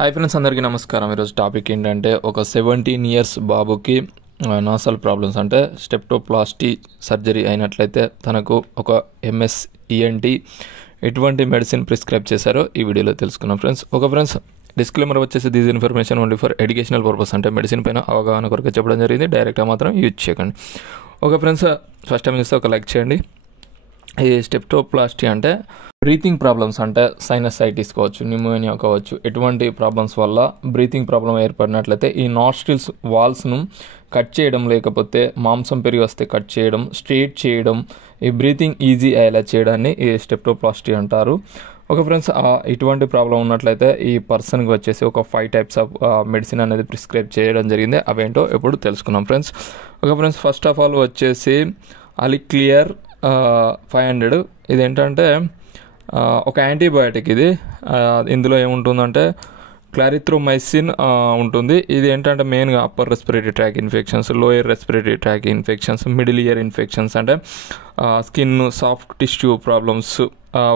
Hi friends, అందరికీ నమస్కారం. ఈరోజు టాపిక్ ఏంటంటే ఒక 17 ఇయర్స్ బాబుకి నాసల్ ప్రాబ్లమ్స్ అంటే స్టెప్టోప్లాస్టీ సర్జరీ అయినట్లయితే తనకు ఒక ఎంఎస్ ఈఎన్టీ ఎటువంటి మెడిసిన్ ప్రిస్క్రైబ్ చేశారో ఈ వీడియోలో తెలుసుకున్నాం ఫ్రెండ్స్. డిస్క్లైమర్ వచ్చేసి this information only for educational purpose, అంటే మెడిసిన్ పైన అవగాహన కొరకు చెప్పడం జరిగింది. డైరెక్ట్గా మాత్రం యూజ్ చేయకండి. ఫ్రెండ్స్, ఫస్ట్ టైం చూస్తే ఒక లైక్ చేయండి. ఈ స్టెప్టోప్లాస్టీ అంటే బ్రీతింగ్ ప్రాబ్లమ్స్ అంటే సైనసైటిస్ కావచ్చు, న్యూమోనియా కావచ్చు, ఎటువంటి ప్రాబ్లమ్స్ వల్ల బ్రీతింగ్ ప్రాబ్లం ఏర్పడినట్లయితే ఈ నాస్ట్రిల్స్ వాల్స్ను కట్ చేయడం, లేకపోతే మాంసం పెరిగి వస్తే కట్ చేయడం, స్ట్రెయిట్ చేయడం, ఈ బ్రీతింగ్ ఈజీ అయ్యేలా చేయడాన్ని ఈ స్టెప్టోప్లాస్టీ అంటారు. ఫ్రెండ్స్, ఇటువంటి ప్రాబ్లం ఉన్నట్లయితే ఈ పర్సన్కి వచ్చేసి ఒక 5 టైప్స్ ఆఫ్ మెడిసిన్ అనేది ప్రిస్క్రైబ్ చేయడం జరిగింది. అవేంటో ఎప్పుడు తెలుసుకున్నాం ఫ్రెండ్స్. ఫస్ట్ ఆఫ్ ఆల్ వచ్చేసి అలిక్లియర్ 500. ఇదేంటంటే ఒక యాంటీబయాటిక్. ఇది ఇందులో ఏముంటుందంటే క్లారిథ్రోమైసిన్ ఉంటుంది. ఇది ఏంటంటే మెయిన్గా upper respiratory tract infections, lower respiratory tract infections, middle ear infections అంటే స్కిన్, సాఫ్ట్ టిష్యూ ప్రాబ్లమ్స్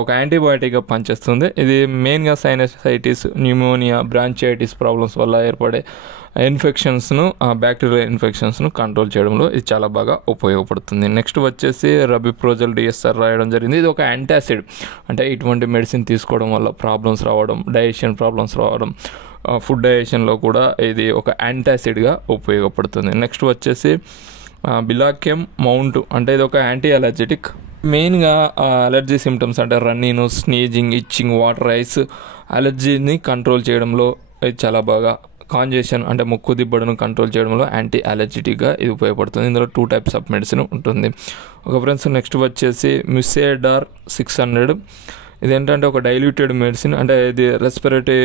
ఒక యాంటీబయాటిక్గా పనిచేస్తుంది. ఇది మెయిన్గా సైనసైటిస్, న్యూమోనియా, బ్రాంచైటిస్ ప్రాబ్లమ్స్ వల్ల ఏర్పడే ఇన్ఫెక్షన్స్ను, బ్యాక్టీరియల్ ఇన్ఫెక్షన్స్ను కంట్రోల్ చేయడంలో ఇది చాలా బాగా ఉపయోగపడుతుంది. నెక్స్ట్ వచ్చేసి రబిప్రోజల్ డిఎస్ఆర్ రాయడం జరిగింది. ఇది ఒక యాంటాసిడ్, అంటే ఇటువంటి మెడిసిన్ తీసుకోవడం వల్ల ప్రాబ్లమ్స్ రావడం, డైజెషన్ ప్రాబ్లమ్స్ రావడం, ఫుడ్ డైజెషన్లో కూడా ఇది ఒక యాంటాసిడ్గా ఉపయోగపడుతుంది. నెక్స్ట్ వచ్చేసి బిలాకెమ్ మౌంట్, అంటే ఇది ఒక యాంటీ అలర్జెటిక్. మెయిన్గా అలర్జీ సిమ్టమ్స్ అంటే running, sneezing, itching, water eyes అలర్జీని కంట్రోల్ చేయడంలో ఇది చాలా బాగా, కాంజేషన్ అంటే ముక్కు దిబ్బడును కంట్రోల్ చేయడంలో యాంటీ అలర్జెటిక్గా ఇది ఉపయోగపడుతుంది. ఇందులో 2 టైప్స్ ఆఫ్ మెడిసిన్ ఉంటుంది. ఫ్రెండ్స్, నెక్స్ట్ వచ్చేసి మిసెడార్ 600. ఇదేంటంటే ఒక డైల్యూటెడ్ మెడిసిన్, అంటే ఇది రెస్పిరేటరీ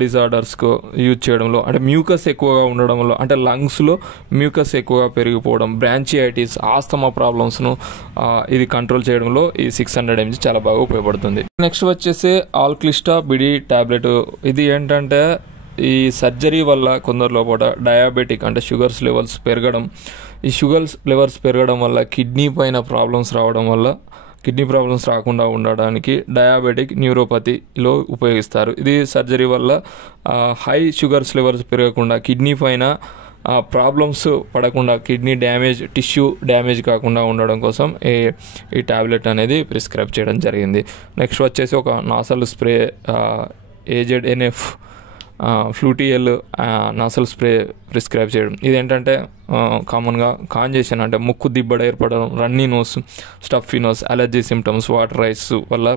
డిజార్డర్స్కు యూజ్ చేయడంలో, అంటే మ్యూకస్ ఎక్కువగా ఉండడం వల్ల, అంటే లంగ్స్లో మ్యూకస్ ఎక్కువగా పెరిగిపోవడం, బ్రాంచిఐటిస్, ఆస్తమా ప్రాబ్లమ్స్ను ఇది కంట్రోల్ చేయడంలో ఈ 600 mg చాలా బాగా ఉపయోగపడుతుంది. నెక్స్ట్ వచ్చేసి ఆల్క్లిస్టా బిడి టాబ్లెట్. ఇది ఏంటంటే ఈ సర్జరీ వల్ల కొందరు లోపల డయాబెటిక్ అంటే షుగర్స్ లెవెల్స్ పెరగడం, ఈ షుగర్స్ లెవెల్స్ పెరగడం వల్ల కిడ్నీ పైన ప్రాబ్లమ్స్ రావడం వల్ల, కిడ్నీ ప్రాబ్లమ్స్ రాకుండా ఉండడానికి డయాబెటిక్ న్యూరోపతిలో ఉపయోగిస్తారు. ఇది సర్జరీ వల్ల హై షుగర్స్ లెవెల్స్ పెరగకుండా, కిడ్నీ పైన ప్రాబ్లమ్స్ పడకుండా, కిడ్నీ డ్యామేజ్, టిష్యూ డ్యామేజ్ కాకుండా ఉండడం కోసం ఈ టాబ్లెట్ అనేది ప్రిస్క్రైబ్ చేయడం జరిగింది. నెక్స్ట్ వచ్చేసి ఒక నాసల్ స్ప్రే AZNF ఫ్లూటియల్ నాసల్ స్ప్రే ప్రిస్క్రైబ్ చేయడం. ఇదేంటంటే కామన్గా కాంజేషన్ అంటే ముక్కు దిబ్బడ ఏర్పడడం, runny nose, stuffy nose, allergy symptoms, water eyes వల్ల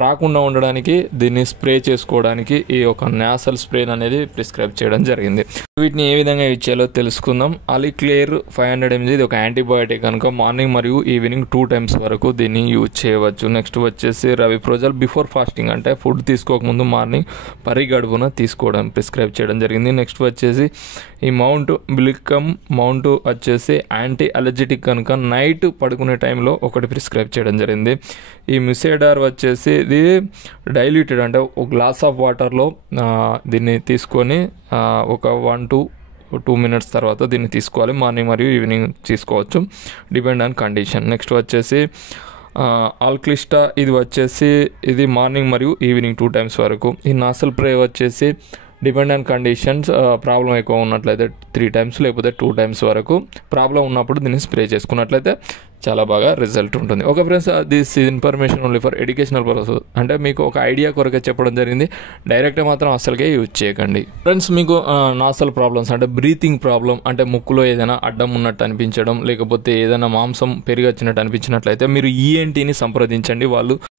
రాకుండా ఉండడానికి దీన్ని స్ప్రే చేసుకోవడానికి ఈ ఒక నాసల్ స్ప్రే అనేది ప్రిస్క్రైబ్ చేయడం జరిగింది. వీటిని ఏ విధంగా యూజ్ చేయాలో తెలుసుకుందాం. అలిక్లియర్ 500 mg ఇది ఒక యాంటీబయాటిక్ కనుక మార్నింగ్ మరియు ఈవినింగ్ 2 times వరకు దీన్ని యూజ్ చేయవచ్చు. నెక్స్ట్ వచ్చేసి రవిప్రోజల్ బిఫోర్ ఫాస్టింగ్, అంటే ఫుడ్ తీసుకోకముందు మార్నింగ్ పరిగడుపున తీసుకోవడం ప్రిస్క్రైబ్ చేయడం జరిగింది. నెక్స్ట్ వచ్చేసి ఈ బిలికమ్ మౌంట్ వచ్చేసి యాంటీ అలర్జెటిక్ కనుక నైట్ పడుకునే టైంలో ఒకటి ప్రిస్క్రైబ్ చేయడం జరిగింది. ఈ మిసెడార్ వచ్చేసి ఇది డైల్యూటెడ్, అంటే ఒక గ్లాస్ ఆఫ్ వాటర్లో దీన్ని తీసుకొని ఒక 1 to 2 minutes తర్వాత దీన్ని తీసుకోవాలి. మార్నింగ్ మరియు ఈవినింగ్ తీసుకోవచ్చు, డిపెండ్ ఆన్ కండిషన్. నెక్స్ట్ వచ్చేసి ఆల్క్లిస్టా, ఇది వచ్చేసి ఇది మార్నింగ్ మరియు ఈవినింగ్ 2 times వరకు. ఈ నాసల్ స్ప్రే వచ్చేసి డిపెండ్ ఆన్ కండిషన్స్, ప్రాబ్లం ఎక్కువ ఉన్నట్లయితే 3 times లేకపోతే 2 times వరకు. ప్రాబ్లం ఉన్నప్పుడు దీన్ని స్ప్రే చేసుకున్నట్లయితే చాలా బాగా రిజల్ట్ ఉంటుంది. Friends, this information only for educational purpose, అంటే మీకు ఒక ఐడియా కొరకే చెప్పడం జరిగింది. డైరెక్ట్గా మాత్రం అసలుకే యూజ్ చేయకండి. ఫ్రెండ్స్, మీకు నాసల్ ప్రాబ్లమ్స్ అంటే బ్రీతింగ్ ప్రాబ్లం, అంటే ముక్కులో ఏదైనా అడ్డం ఉన్నట్టు అనిపించడం, లేకపోతే ఏదైనా మాంసం పెరిగొచ్చినట్టు అనిపించినట్లయితే మీరు ఈఎన్టీని సంప్రదించండి.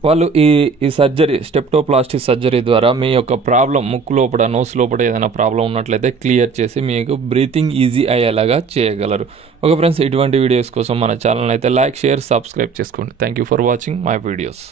వాళ్ళు ఈ సర్జరీ, స్టెప్టోప్లాస్టీ సర్జరీ ద్వారా మీ యొక్క ప్రాబ్లం, ముక్కు లోపల, నోస్ లోపల ఏదైనా ప్రాబ్లం ఉన్నట్లయితే క్లియర్ చేసి మీకు బ్రీతింగ్ ఈజీ అయ్యేలాగా చేయగలరు. ఫ్రెండ్స్, ఇటువంటి వీడియోస్ కోసం మన ఛానల్ అయితే లైక్, షేర్, సబ్స్క్రైబ్ చేసుకోండి. Thank you for watching my videos.